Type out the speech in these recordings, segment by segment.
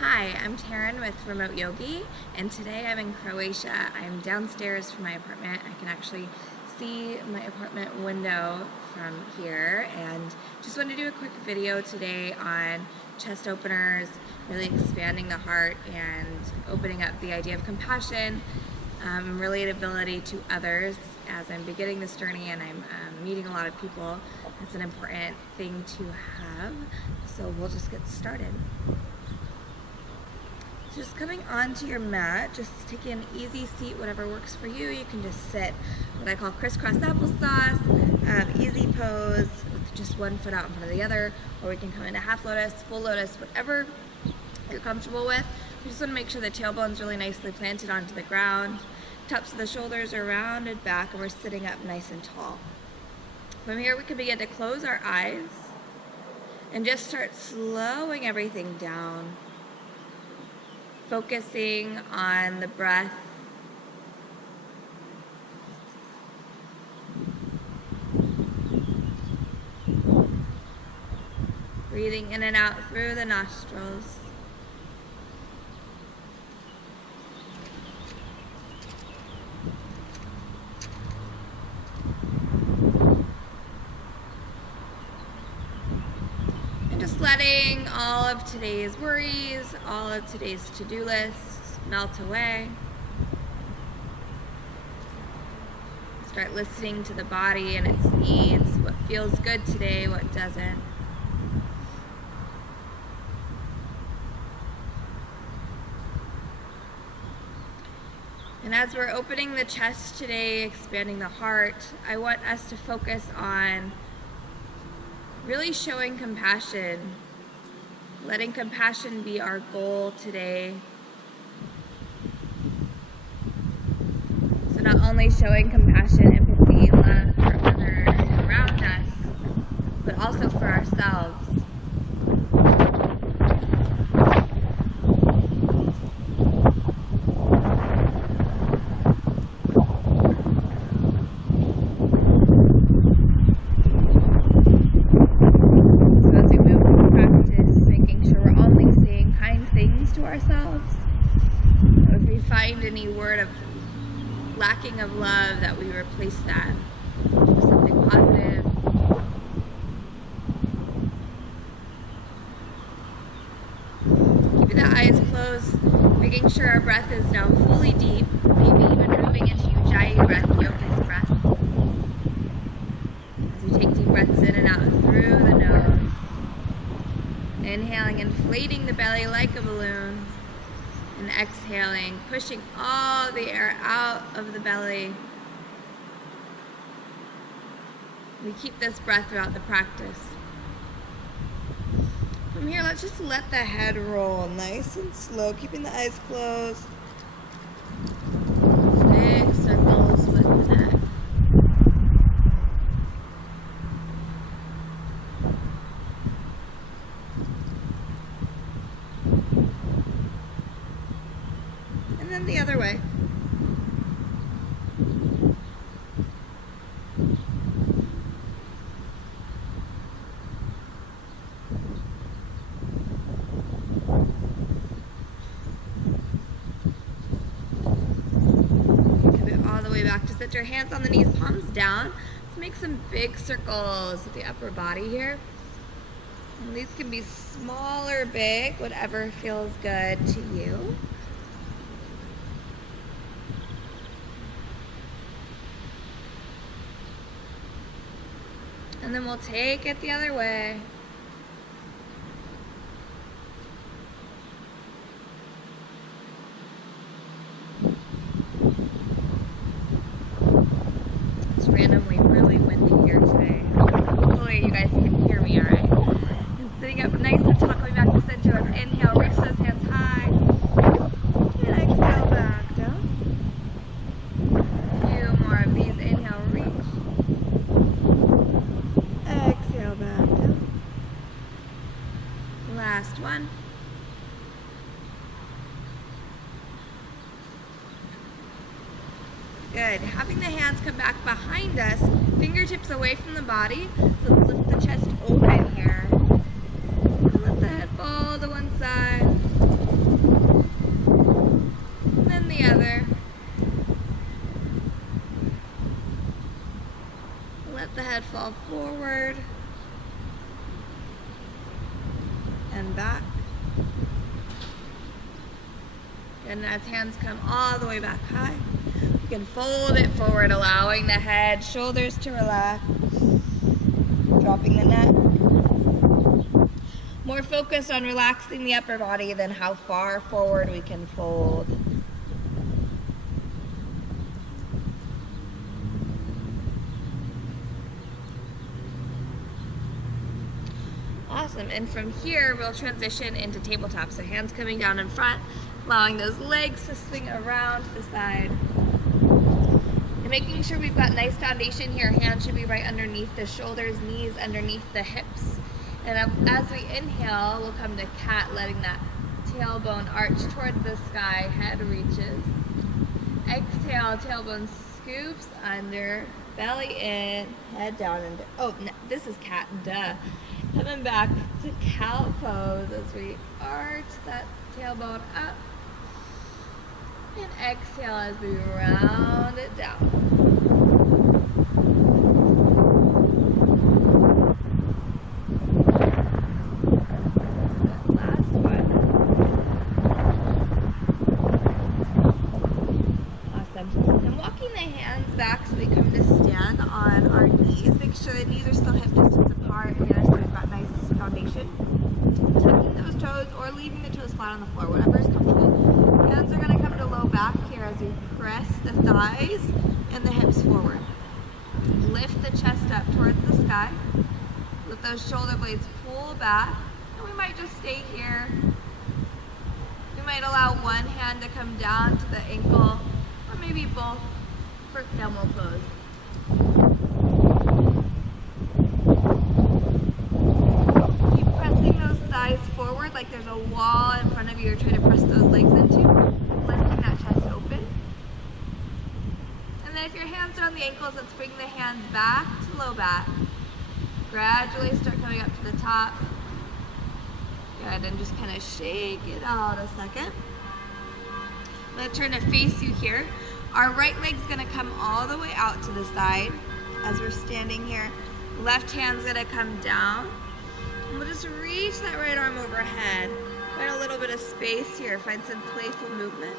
Hi, I'm Taryn with Remote Yogi, and today I'm in Croatia. I'm downstairs from my apartment. I can actually see my apartment window from here, and just wanted to do a quick video today on chest openers, really expanding the heart and opening up the idea of compassion, relatability to others. As I'm beginning this journey and I'm meeting a lot of people, it's an important thing to have. So we'll just get started. Just coming onto your mat, just taking an easy seat, whatever works for you. You can just sit what I call crisscross applesauce, easy pose with just one foot out in front of the other, or we can come into half lotus, full lotus, whatever you're comfortable with. We just want to make sure the tailbone's really nicely planted onto the ground. Tops of the shoulders are rounded back, and we're sitting up nice and tall. From here, we can begin to close our eyes and just start slowing everything down. Focusing on the breath. Breathing in and out through the nostrils. Just letting all of today's worries, all of today's to-do lists melt away. Start listening to the body and its needs, what feels good today, what doesn't. And as we're opening the chest today, expanding the heart, I want us to focus on really showing compassion, letting compassion be our goal today. So not only showing compassion, empathy, love for others around us, but also for ourselves. Ourselves. If we find any word of lacking of love, that we replace that with something positive. Keeping the eyes closed, making sure our breath is now fully deep, maybe even moving into Ujjayi breath, yogi's breath. As we take deep breaths in and out through the nose. Inhaling, inflating the belly like a balloon, and exhaling, pushing all the air out of the belly. We keep this breath throughout the practice. From here, let's just let the head roll nice and slow, keeping the eyes closed. Big circles with the neck. And then the other way. Give it all the way back to sit your hands on the knees, palms down. Let's make some big circles with the upper body here. And these can be small or big, whatever feels good to you. And then we'll take it the other way. It's randomly really windy here today. Hopefully you guys can hear me all right. And sitting up nice and tall, coming back to center. Let's inhale, reach those hands high. And exhale back down. A few more of these. Inhale, reach. Exhale back down. Last one. Good. Having the hands come back behind us, fingertips away from the body. So let's lift the chest open here. And let the head fall to one side. Inhale forward and back. And as hands come all the way back high, you can fold it forward, allowing the head, shoulders to relax, dropping the neck. More focused on relaxing the upper body than how far forward we can fold. Awesome, and from here we'll transition into tabletop. So hands coming down in front, allowing those legs to swing around to the side. And making sure we've got nice foundation here. Hands should be right underneath the shoulders, knees underneath the hips. And as we inhale, we'll come to cat, letting that tailbone arch towards the sky, head reaches. Exhale, tailbone scoops under, belly in, head down, and oh, no, this is cat, duh. Coming back to cow pose as we arch that tailbone up. And exhale as we round it down. Back so we come to stand on our knees. Make sure the knees are still hip distance apart here so we've got nice foundation. Tucking those toes or leaving the toes flat on the floor, whatever is comfortable. Hands are going to come to low back here as we press the thighs and the hips forward. Lift the chest up towards the sky. Let those shoulder blades pull back. And we might just stay here. We might allow one hand to come down to the ankle or maybe both for camel pose. Keep pressing those thighs forward like there's a wall in front of you you're trying to press those legs into, lifting that chest open. And then if your hands are on the ankles, let's bring the hands back to low back. Gradually start coming up to the top. Good, and just kind of shake it out a second. I'm going to turn to face you here. Our right leg's going to come all the way out to the side as we're standing here. Left hand's going to come down. And we'll just reach that right arm overhead. Find a little bit of space here. Find some playful movement.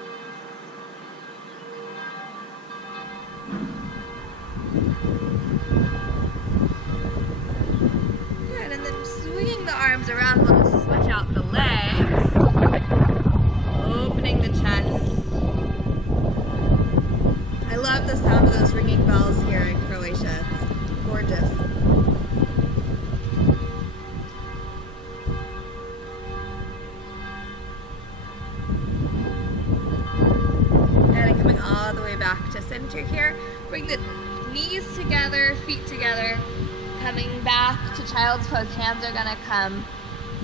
Good, and then swinging the arms around, we'll just switch out the legs. Opening the chest. I love the sound of those ringing bells here in Croatia. It's gorgeous. And coming all the way back to center here. Bring the knees together, feet together. Coming back to child's pose. Hands are going to come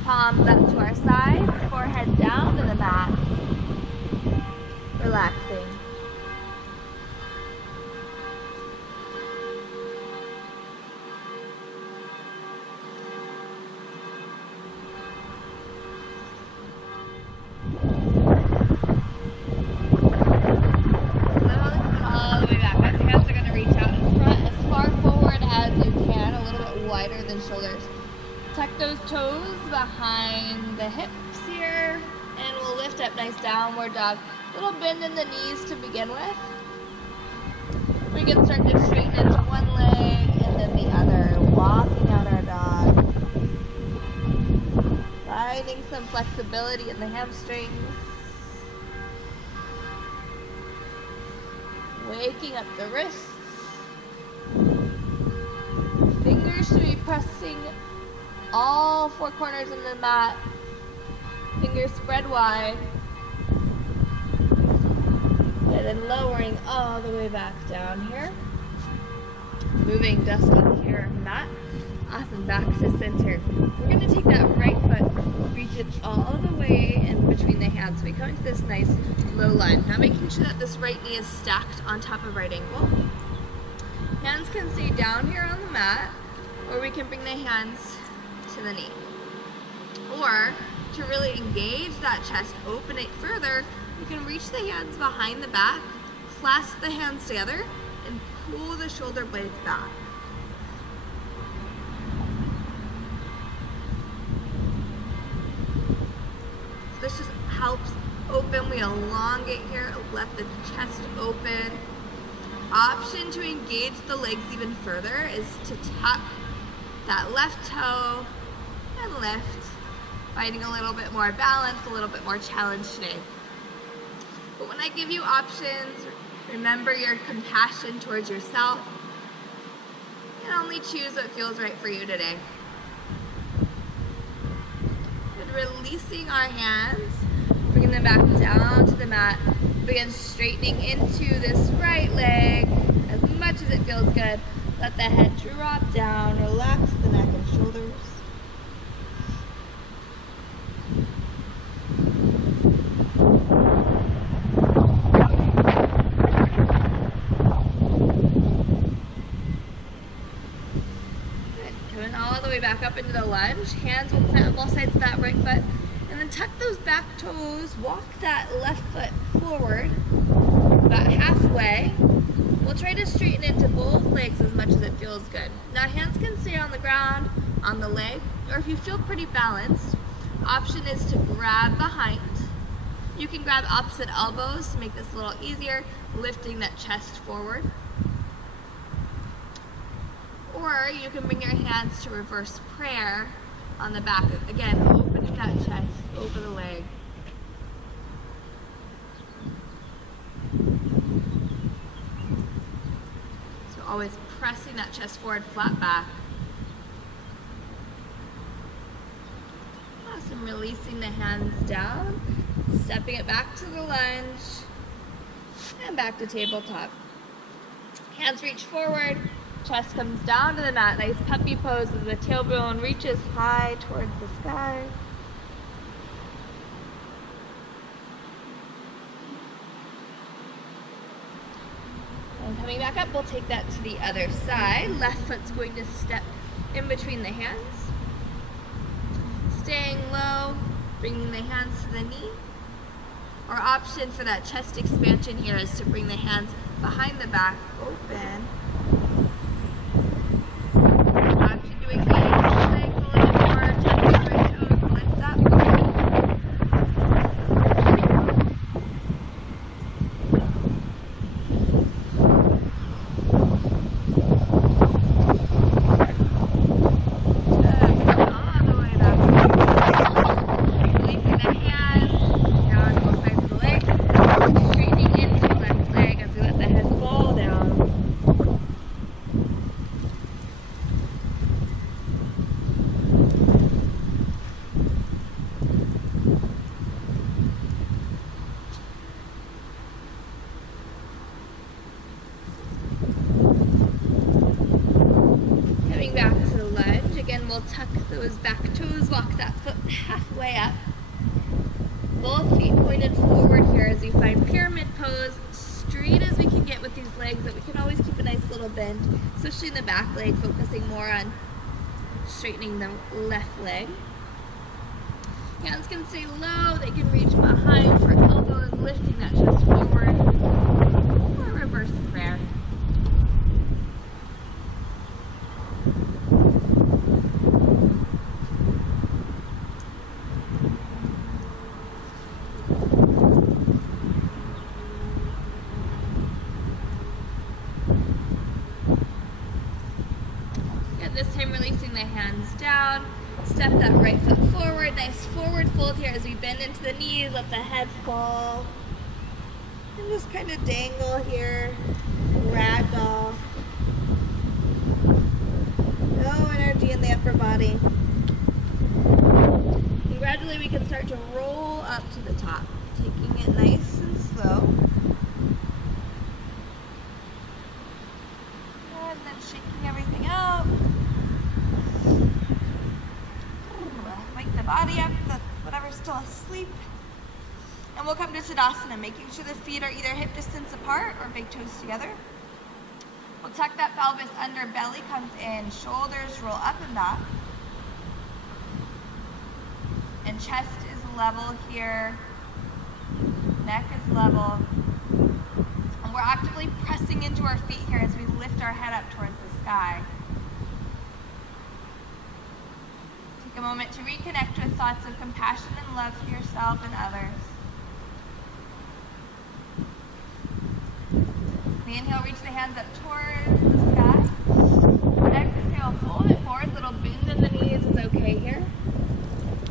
palms up to our sides, forehead down to the mat. Relaxing. Shoulders. Tuck those toes behind the hips here, and we'll lift up, nice downward dog. Little bend in the knees to begin with. We can start to straighten into one leg and then the other, walking out our dog. Finding some flexibility in the hamstrings. Waking up the wrists. Fingers should be pressing all four corners in the mat. Fingers spread wide. And then lowering all the way back down here. Moving dust up here, mat. Awesome, back to center. We're going to take that right foot, reach it all the way in between the hands. So we come into this nice low line. Now making sure that this right knee is stacked on top of right ankle. Hands can stay down here on the mat, or we can bring the hands to the knee. Or, to really engage that chest, open it further, you can reach the hands behind the back, clasp the hands together, and pull the shoulder blades back. helps open. We elongate here, let the chest open. Option to engage the legs even further is to tuck that left toe and lift, finding a little bit more balance, a little bit more challenge today. But when I give you options, remember your compassion towards yourself. You can only choose what feels right for you today. And releasing our hands, bringing them back down to the mat. Begin straightening into this right leg as much as it feels good. Let the head drop down, relax the neck and shoulders. Good. Coming all the way back up into the lunge. Hands will plant on both sides of that right foot. And then tuck those back toes, walk that left foot forward, about halfway. We'll try to straighten into both legs as much as it feels good. Now hands can stay on the ground, on the leg, or if you feel pretty balanced, option is to grab behind. You can grab opposite elbows to make this a little easier, lifting that chest forward. Or you can bring your hands to reverse prayer on the back. Again, opening that chest over the leg. So always pressing that chest forward, flat back. Awesome, releasing the hands down, stepping it back to the lunge, and back to tabletop. Hands reach forward. Chest comes down to the mat, nice puppy pose as the tailbone reaches high towards the sky. And coming back up, we'll take that to the other side. Left foot's going to step in between the hands. Staying low, bringing the hands to the knee. Our option for that chest expansion here is to bring the hands behind the back, open. Doing the legs a little more, touching the right toes, lift up. Good. All the way back. Releasing the hands down both sides of the leg. Straightening into the left leg as we let the head fall down. Back to the lunge. Again, we'll tuck those back toes, walk that foot halfway up. Both feet pointed forward here as we find pyramid pose, straight as we can get with these legs, that we can always keep a nice little bend, especially in the back leg, focusing more on straightening the left leg. Hands can stay low, they can reach behind for elbows, lifting that chest forward, or reverse prayer. This time releasing the hands down, step that right foot forward, nice forward fold here as we bend into the knees, let the head fall, and just kind of dangle here, ragdoll. No energy in the upper body. And gradually we can start to roll up to the top, taking it nice and slow. And then shaking everything out. Wake the body up, whatever's still asleep. And we'll come to Tadasana, making sure the feet are either hip distance apart or big toes together. We'll tuck that pelvis under, belly comes in, shoulders roll up and back. And chest is level here, neck is level. And we're actively pressing into our feet here as we lift our head up towards the sky. Take a moment to reconnect with thoughts of compassion and love for yourself and others. Inhale, reach the hands up towards the sky. Exhale, fold it forward. Little bend in the knees is okay here.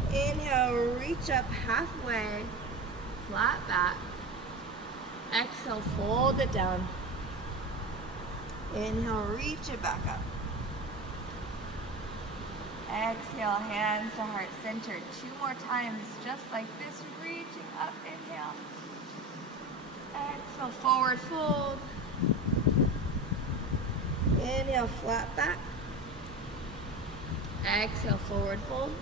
Inhale, reach up halfway, flat back. Exhale, fold it down. Inhale, reach it back up. Exhale, hands to heart center. 2 more times, just like this, reaching up. Inhale. Exhale, forward fold. Inhale, flat back. Exhale, forward fold.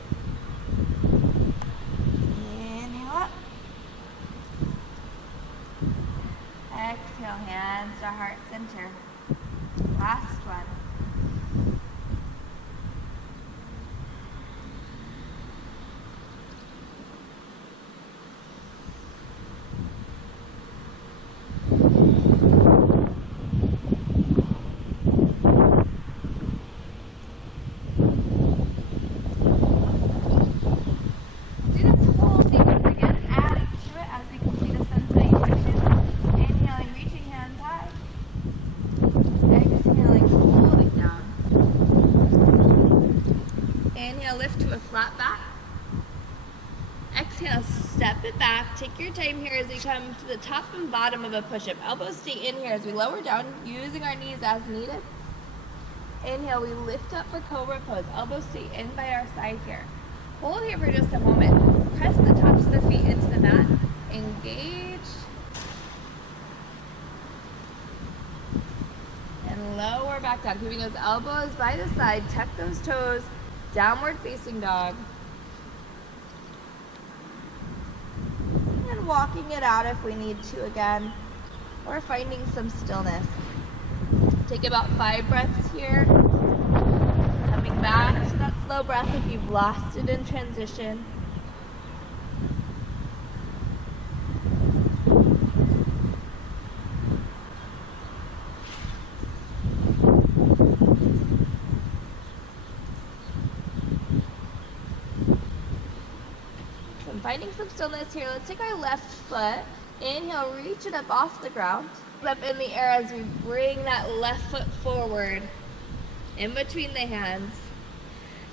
Inhale up. Exhale, hands to heart center. Last one. Lift to a flat back. Exhale, step it back. Take your time here as we come to the top and bottom of a push-up. Elbows stay in here as we lower down, using our knees as needed. Inhale, we lift up for cobra pose. Elbows stay in by our side here. Hold here for just a moment. Press the tops of the feet into the mat. Engage. And lower back down. Keeping those elbows by the side. Tuck those toes. Downward facing dog. And walking it out if we need to again. Or finding some stillness. Take about 5 breaths here. Coming back to that slow breath if you've lost it in transition. Finding some stillness here. Let's take our left foot. Inhale, reach it up off the ground. Up in the air as we bring that left foot forward in between the hands.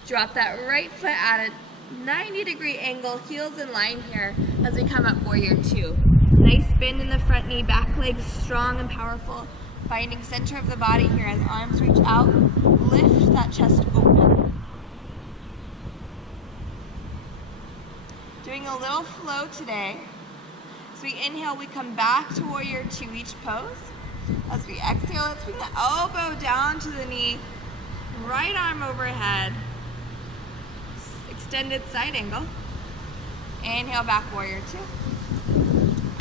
Drop that right foot at a 90-degree angle, heels in line here as we come up warrior 2. Nice bend in the front knee, back leg strong and powerful. Finding center of the body here as arms reach out. Lift that chest open. Doing a little flow today. As we inhale, we come back to warrior 2 each pose. As we exhale, let's bring the elbow down to the knee, right arm overhead, extended side angle. Inhale, back warrior 2.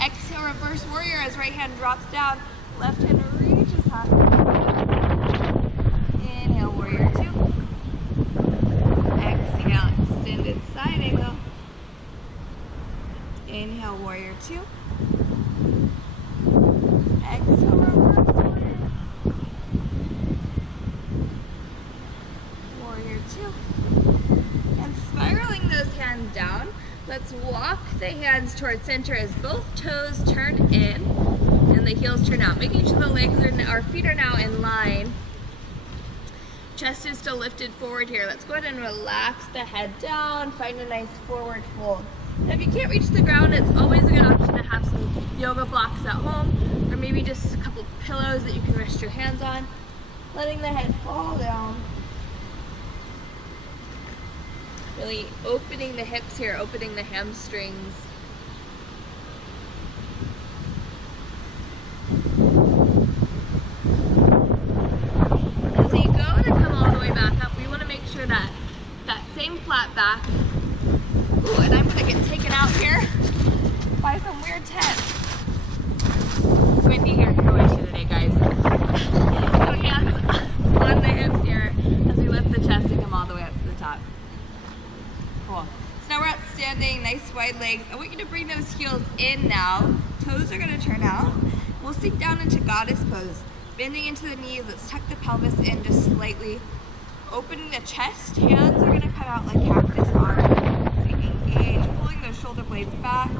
Exhale, reverse warrior as right hand drops down, left hand reaches high. Inhale, warrior 2. Exhale, extended side angle. Inhale, warrior 2. Exhale, reverse warrior. Warrior 2. And spiraling those hands down, let's walk the hands towards center as both toes turn in and the heels turn out. Making sure the legs are, our feet are now in line. Chest is still lifted forward here. Let's go ahead and relax the head down. Find a nice forward fold. Now, if you can't reach the ground, it's always a good option to have some yoga blocks at home, or maybe just a couple pillows that you can rest your hands on. Letting the head fall down. Really opening the hips here, opening the hamstrings. As you go to come all the way back up, we want to make sure that that same flat back. Ooh, and I'm going to get taken out here by some weird tent. It's windy here in Croatia today, guys. So hands on the hips here as we lift the chest and come all the way up to the top. Cool. So now we're at standing, nice wide legs. I want you to bring those heels in now. Toes are going to turn out. We'll sink down into goddess pose. Bending into the knees, let's tuck the pelvis in just slightly. Opening the chest, hands are going to come out like cactus arms. Engage, pulling those shoulder blades back.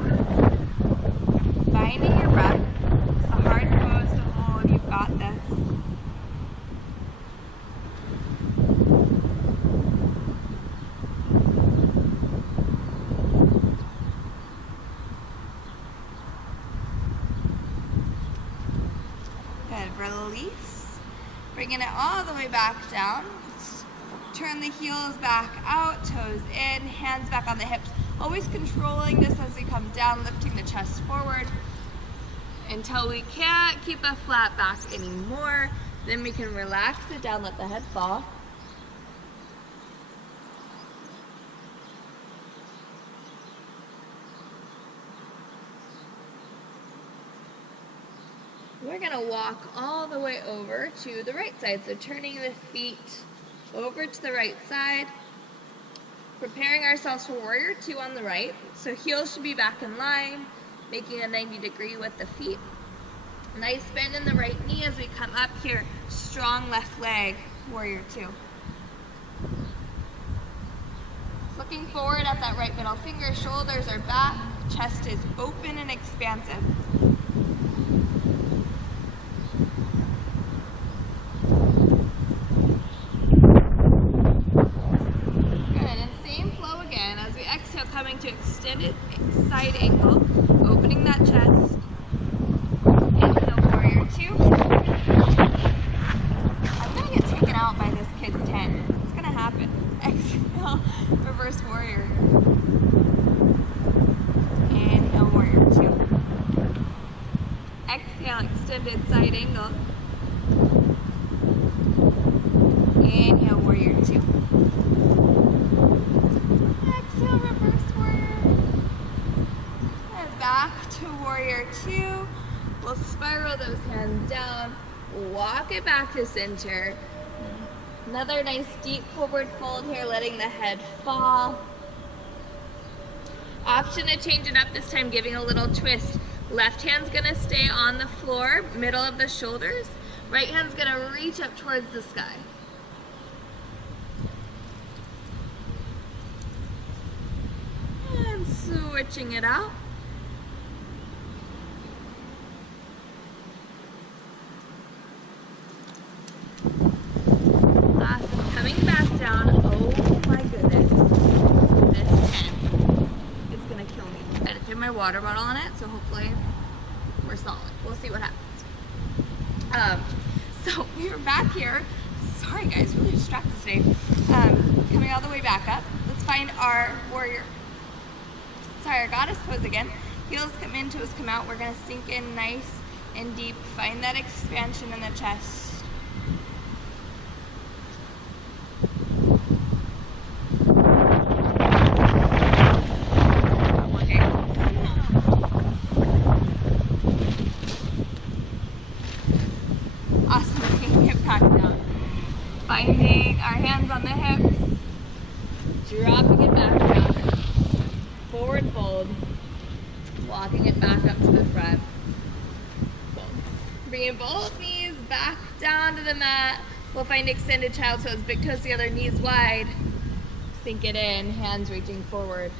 Finding your breath. It's a hard pose to hold. You've got got this. Good, release. Bringing it all the way back down. Turn the heels back out, toes in, hands back on the hips. Always controlling this as we come down, lifting the chest forward until we can't keep a flat back anymore. Then we can relax it down, let the head fall. We're gonna walk all the way over to the right side. So turning the feet over to the right side, preparing ourselves for warrior two on the right. So heels should be back in line, making a 90-degree with the feet. Nice bend in the right knee as we come up here. Strong left leg, warrior two. Looking forward at that right middle finger, shoulders are back, chest is open and expansive. Coming to extended side angle, opening that chest. Inhale, warrior two. I'm gonna get taken out by this kid's 10. It's gonna happen. Exhale, reverse warrior. Inhale, warrior two. Exhale, extended side angle. Inhale, warrior two. Exhale, reverse warrior. And back to warrior two. We'll spiral those hands down. Walk it back to center. Another nice deep forward fold here, letting the head fall. Option to change it up this time, giving a little twist. Left hand's gonna stay on the floor, middle of the shoulders. Right hand's gonna reach up towards the sky. And switching it out. Awesome, coming back down. Oh my goodness, this 10 is gonna kill me. I had to put my water bottle on it, so hopefully we're solid. We'll see what happens. So we are back here. Sorry guys, really distracted today. Coming all the way back up. Let's find our warrior. Sorry, our goddess pose again. Heels come in, toes come out. We're gonna sink in nice and deep. Find that expansion in the chest. Awesome, bringing it back down. Finding our hands on the hips. Dropping it back down. Forward fold, walking it back up to the front. Fold. Bringing both knees back down to the mat. We'll find extended child's pose, big toes together, knees wide. Sink it in, hands reaching forward.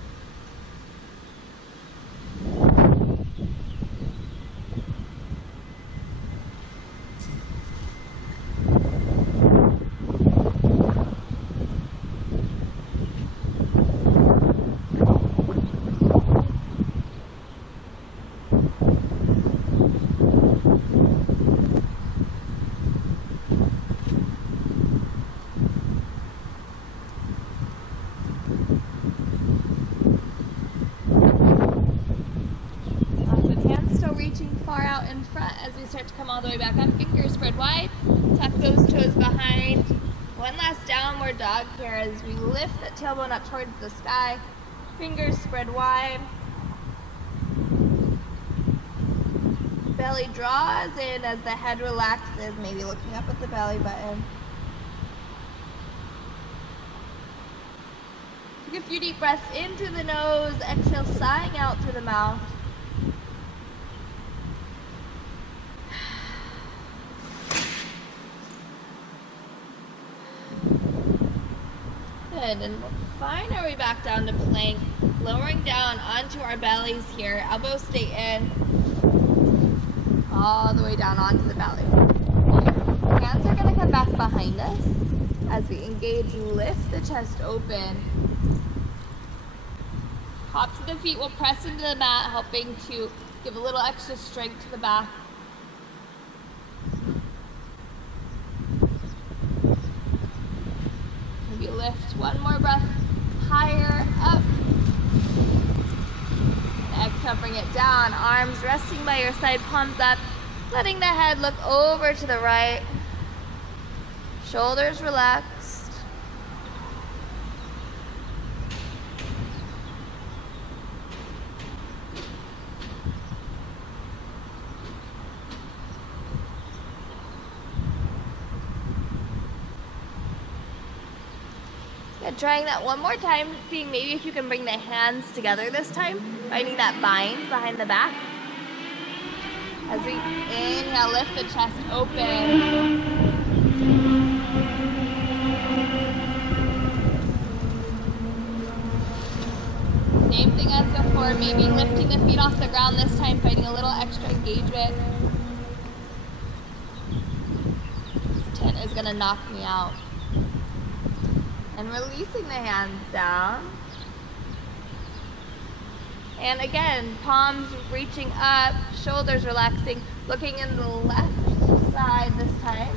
Reaching far out in front as we start to come all the way back up. Fingers spread wide. Tuck those toes behind. One last downward dog here as we lift that tailbone up towards the sky. Fingers spread wide. Belly draws in as the head relaxes, maybe looking up at the belly button. Take a few deep breaths in through the nose. Exhale, sighing out through the mouth. Good, and we'll find our way back down to plank, lowering down onto our bellies here. Elbows stay in, all the way down onto the belly. Hands are going to come back behind us as we engage, lift the chest open. Tops of the feet will press into the mat, helping to give a little extra strength to the back. Maybe lift one more breath higher up. And exhale, bring it down. Arms resting by your side, palms up. Letting the head look over to the right. Shoulders relaxed. Good. Trying that one more time, seeing maybe if you can bring the hands together this time, finding that bind behind the back. As we inhale, lift the chest open. Same thing as before, maybe lifting the feet off the ground this time, finding a little extra engagement. This tent is gonna knock me out. And releasing the hands down. And again, palms reaching up, shoulders relaxing, looking in the left side this time.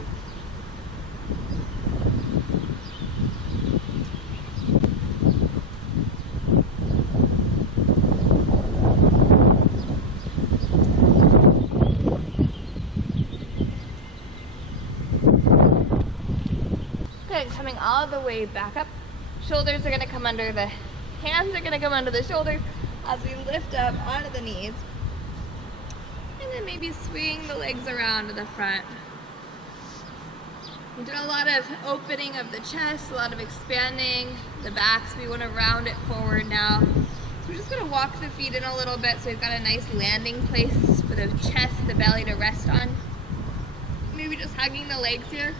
Good, coming all the way back up. Shoulders are gonna come under the hands, are gonna come under the shoulders as we lift up onto the knees. And then maybe swing the legs around to the front. We did a lot of opening of the chest, a lot of expanding the back, so we want to round it forward now. So we're just going to walk the feet in a little bit so we've got a nice landing place for the chest, the belly to rest on. Maybe just hugging the legs here.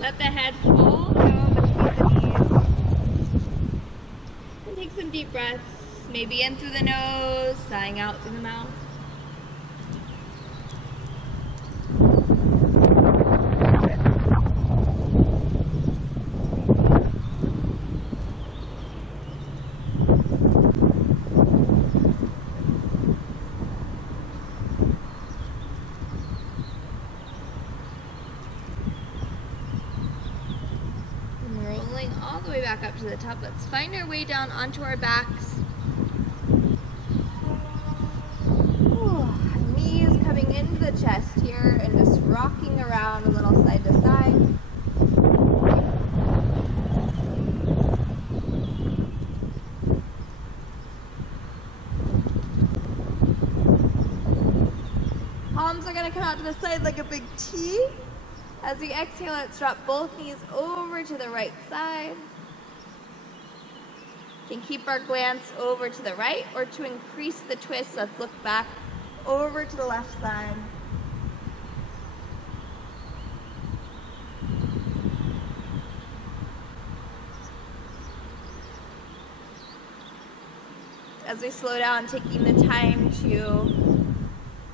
Let the head fall down between the knees. And take some deep breaths, maybe in through the nose, sighing out through the mouth. All the way back up to the top. Let's find our way down onto our backs. Ooh, knees coming into the chest here and just rocking around a little side to side. Palms are going to come out to the side like a big T. As we exhale, let's drop both knees over to the right side. We can keep our glance over to the right, or to increase the twist, let's look back over to the left side. As we slow down, taking the time to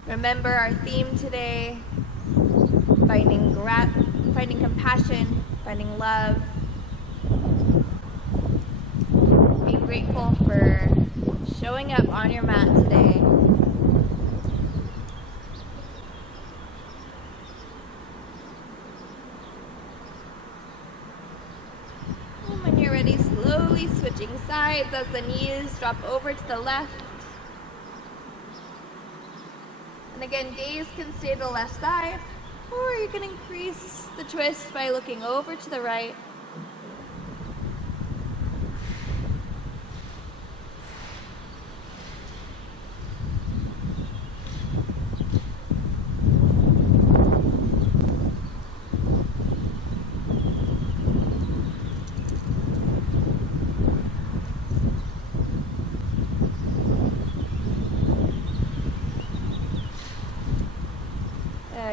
remember our theme today, finding compassion, finding love, being grateful for showing up on your mat today. And when you're ready, slowly switching sides as the knees drop over to the left. And again, gaze can stay to the left side, or you can increase the twist by looking over to the right.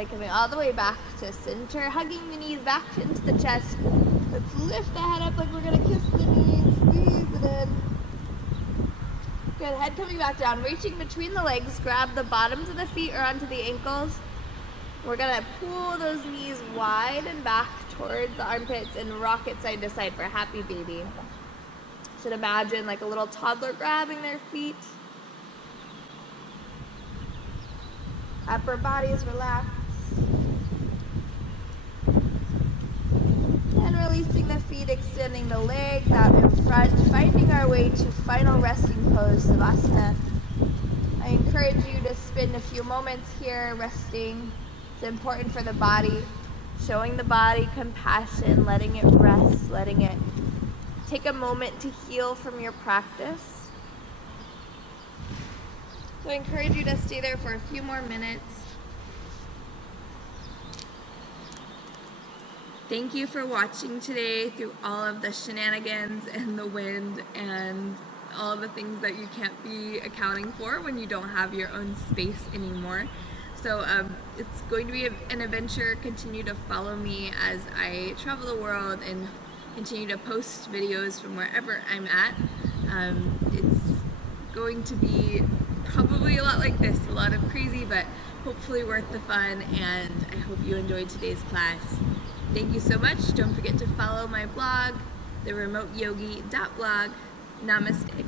Coming all the way back to center, hugging the knees back into the chest. Let's lift the head up like we're going to kiss the knees, squeeze it in. Good, head coming back down, reaching between the legs, grab the bottoms of the feet or onto the ankles. We're gonna pull those knees wide and back towards the armpits and rock it side to side for happy baby. Should imagine like a little toddler grabbing their feet. Upper body is relaxed. And releasing the feet, extending the legs out in front, finding our way to final resting pose, Savasana. I encourage you to spend a few moments here resting. It's important for the body, showing the body compassion, letting it rest, letting it take a moment to heal from your practice. So I encourage you to stay there for a few more minutes. Thank you for watching today through all of the shenanigans and the wind and all of the things that you can't be accounting for when you don't have your own space anymore. So it's going to be an adventure. Continue to follow me as I travel the world and continue to post videos from wherever I'm at. It's going to be probably a lot like this, a lot of crazy, but hopefully worth the fun, and I hope you enjoyed today's class. Thank you so much. Don't forget to follow my blog, theremoteyogi.blog. Namaste.